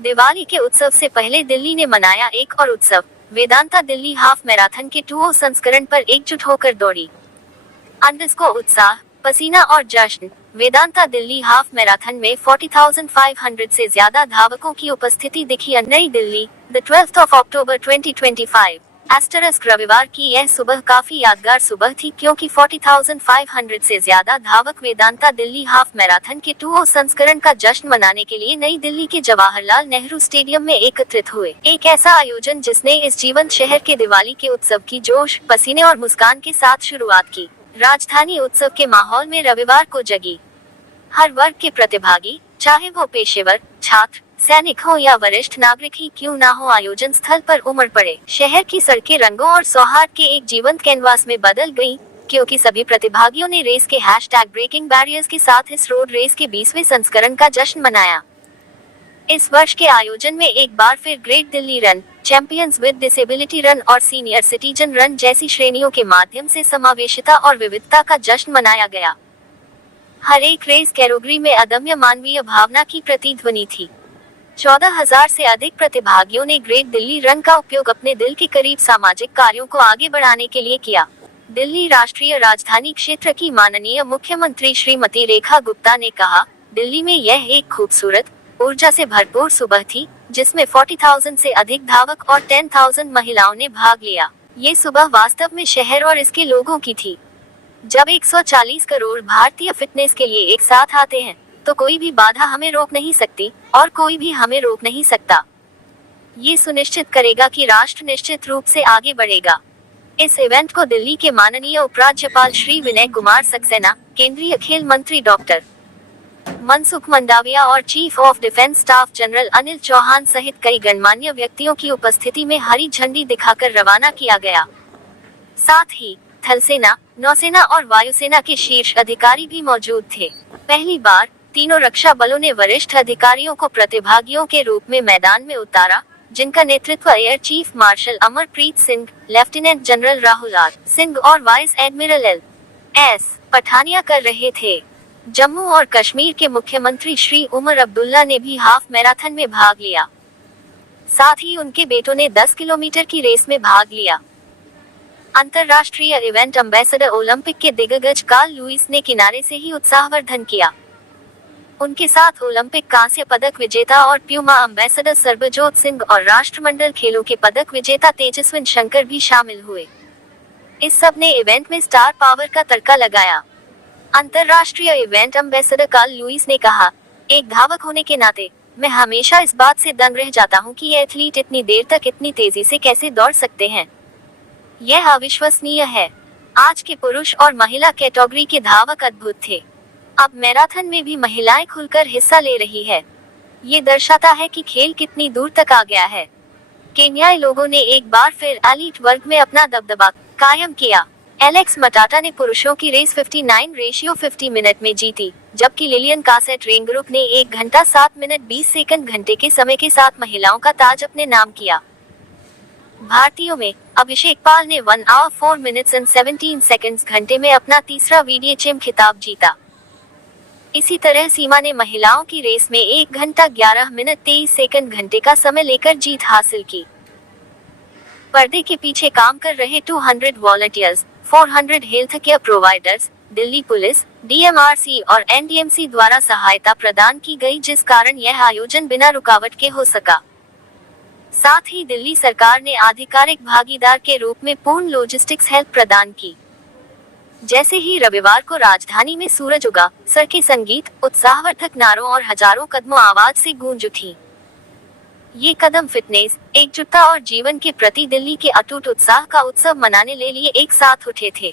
दिवाली के उत्सव से पहले दिल्ली ने मनाया एक और उत्सव। वेदांता दिल्ली हाफ मैराथन के 2 संस्करण पर एकजुट होकर दौड़ी। अंडरस्कोर उत्साह, पसीना और जश्न। वेदांता दिल्ली हाफ मैराथन में 40,500 से ज्यादा धावकों की उपस्थिति दिखी। नई Delhi, the 12th of October 2025। Asterisk रविवार की यह सुबह काफी यादगार सुबह थी क्योंकि 40,500 से ज्यादा धावक वेदांता दिल्ली हाफ मैराथन के 2 संस्करण का जश्न मनाने के लिए नई दिल्ली के जवाहरलाल नेहरू स्टेडियम में एकत्रित हुए। एक ऐसा आयोजन जिसने इस जीवंत शहर के दिवाली के उत्सव की जोश, पसीने और मुस्कान के साथ शुरुआत की। राजधानी उत्सव के माहौल में रविवार को जगी हर वर्ग के प्रतिभागी, चाहे वो पेशेवर, छात्र, सैनिक हो या वरिष्ठ नागरिक ही क्यों ना हो, आयोजन स्थल पर उमड़ पड़े। शहर की सड़कें रंगों और सौहार्द के एक जीवंत कैनवास में बदल गईं, क्योंकि सभी प्रतिभागियों ने रेस के #ब्रेकिंग बैरियर्स के साथ इस रोड रेस के 20वें संस्करण का जश्न मनाया। इस वर्ष के आयोजन में एक बार फिर great Delhi run, champions with disability run और सीनियर सिटीजन रन जैसी श्रेणियों के माध्यम से समावेशिता और विविधता का जश्न मनाया गया। हर एक रेस कैटेगरी में अदम्य मानवीय भावना की प्रतिध्वनि थी। 14,000 से अधिक प्रतिभागियों ने ग्रेट दिल्ली रन का उपयोग अपने दिल के करीब सामाजिक कार्यों को आगे बढ़ाने के लिए किया। दिल्ली राष्ट्रीय राजधानी क्षेत्र की माननीय मुख्यमंत्री श्रीमती रेखा गुप्ता ने कहा, दिल्ली में यह एक खूबसूरत, ऊर्जा से भरपूर सुबह थी, जिसमें 40,000 से अधिक धावक और 10,000 महिलाओं ने भाग लिया। ये सुबह वास्तव में शहर और इसके लोगों की थी। जब 140 करोड़ भारतीय फिटनेस के लिए एक साथ आते हैं, तो कोई भी बाधा हमें रोक नहीं सकती और कोई भी हमें रोक नहीं सकता। ये सुनिश्चित करेगा कि राष्ट्र निश्चित रूप से आगे बढ़ेगा। इस इवेंट को दिल्ली के माननीय उपराज्यपाल श्री विनय कुमार सक्सेना, केंद्रीय खेल मंत्री डॉक्टर मनसुख मंडाविया और chief of defence staff general Anil Chauhan सहित कई गणमान्य व्यक्तियों की उपस्थिति में हरी झंडी दिखाकर रवाना किया गया। साथ ही थल सेना, नौसेना और वायुसेना के शीर्ष अधिकारी भी मौजूद थे। पहली बार तीनों रक्षा बलों ने वरिष्ठ अधिकारियों को प्रतिभागियों के रूप में मैदान में उतारा, जिनका नेतृत्व air chief marshal Amarpreet Singh, lieutenant general Rahul R Singh और वाइस एडमिरल एल.एस. पठानिया कर रहे थे। जम्मू और कश्मीर के मुख्यमंत्री श्री उमर अब्दुल्ला ने भी हाफ मैराथन में भाग लिया। साथ ही उनके बेटों ने 10 किलोमीटर की रेस में भाग लिया। अंतर्राष्ट्रीय इवेंट एम्बेसडर ओलंपिक के दिग्गज कार्ल लुईस ने किनारे से ही उत्साहवर्धन किया। उनके साथ ओलंपिक कांस्य पदक विजेता और प्यूमा एम्बेसडर सरबजोत सिंह और राष्ट्रमंडल खेलों के पदक विजेता तेजस्विन शंकर भी शामिल हुए। इस सब ने इवेंट में स्टार पावर का तड़का लगाया। अंतर्राष्ट्रीय इवेंट एम्बेसडर कार्ल लुईस ने कहा, एक धावक होने के नाते मैं हमेशा इस बात से दंग रह जाता हूं कि ये एथलीट इतनी देर तक इतनी तेजी से कैसे दौड़ सकते हैं। यह अविश्वसनीय है। आज के पुरुष और महिला कैटेगरी के धावक अद्भुत थे। अब मैराथन में भी महिलाएं खुलकर हिस्सा ले रही है। ये दर्शाता है कि खेल कितनी दूर तक आ गया है। केन्याई लोगों ने एक बार फिर एलीट वर्ग में अपना दबदबा कायम किया। एलेक्स मटाटा ने पुरुषों की रेस 59:50 मिनट में जीती, जबकि लिलियन कासेट रेन ग्रुप ने 1 घंटा 7 मिनट 20 सेकंड घंटे के समय के साथ महिलाओं का ताज अपने नाम किया। भारतीयों में अभिषेक पाल ने 1 hour 4 minutes and 17 seconds घंटे में अपना तीसरा VDHM खिताब जीता। इसी तरह सीमा ने महिलाओं की रेस में 1 घंटा 11 मिनट 23 सेकंड घंटे का समय लेकर जीत हासिल की। पर्दे के पीछे काम कर रहे 200 volunteers, 400 health care providers, Delhi police, DMRC और NDMC द्वारा सहायता प्रदान की गई, जिस कारण यह आयोजन बिना रुकावट के हो सका। साथ ही दिल्ली सरकार ने आधिकारिक भागीदार के रूप में पूर्ण लॉजिस्टिक्स हेल्प प्रदान की। जैसे ही रविवार को राजधानी में सूरज उगा, सड़कें संगीत, उत्साहवर्धक नारों और हजारों कदमों आवाज से गूंज उठी। ये कदम फिटनेस, एकजुटता और जीवन के प्रति दिल्ली के अटूट उत्साह का उत्सव मनाने ले लिए एक साथ उठे थे।